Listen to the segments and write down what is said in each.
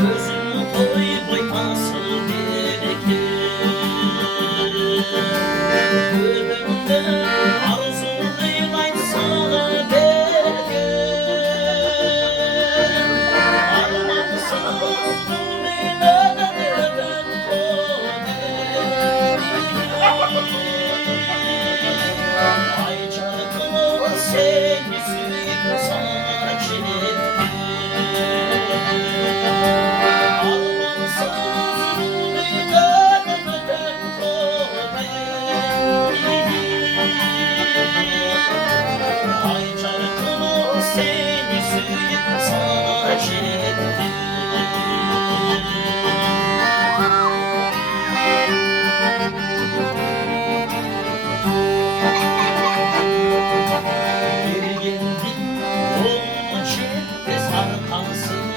Gözüm toy boymasın Gönlümde arzulaylayım sana derken Armansız gülmeden Ay çarkımın seni suyup sana çektim Ay çarkımın seni suyup sana çektim Geri geldin yolun çekti sarkansın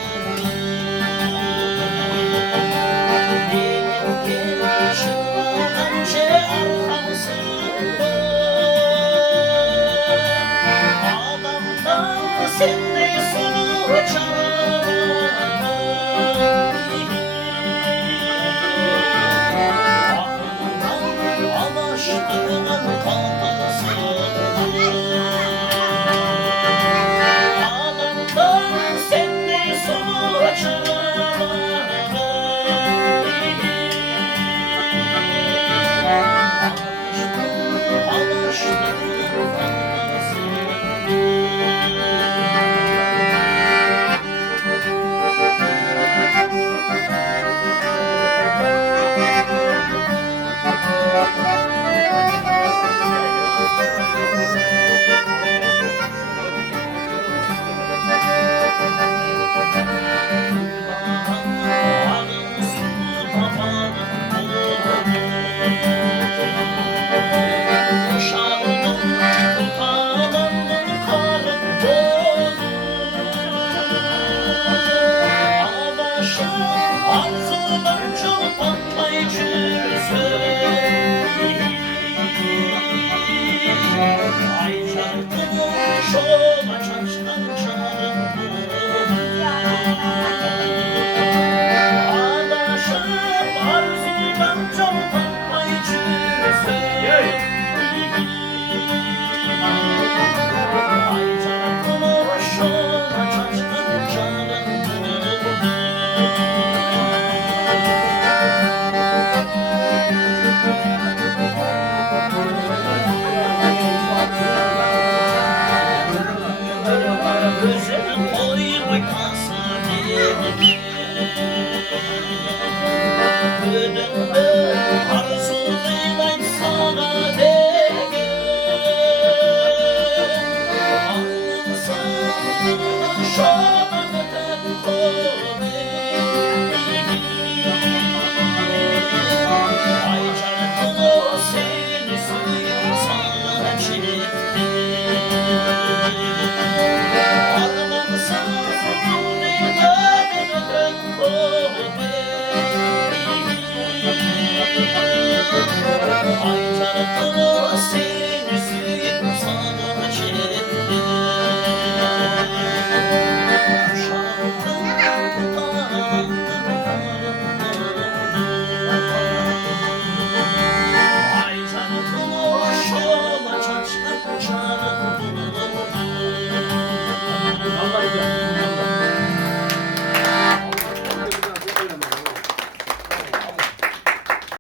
Sen de sonu Aklımdan amaçlığın kalmasın Ağlamdan sen de sonu Arzular çok patlayıcı Ay çarkımı şola çarştan Adaşım arzular çok patlayıcı Ay çarkımı şola çarştan Gözüm toy boymasın Gönlümde arzulaylayım sana derken Aklımsız şamaneden Ay çarkımı seni suyup sana çektim Ay çarkımı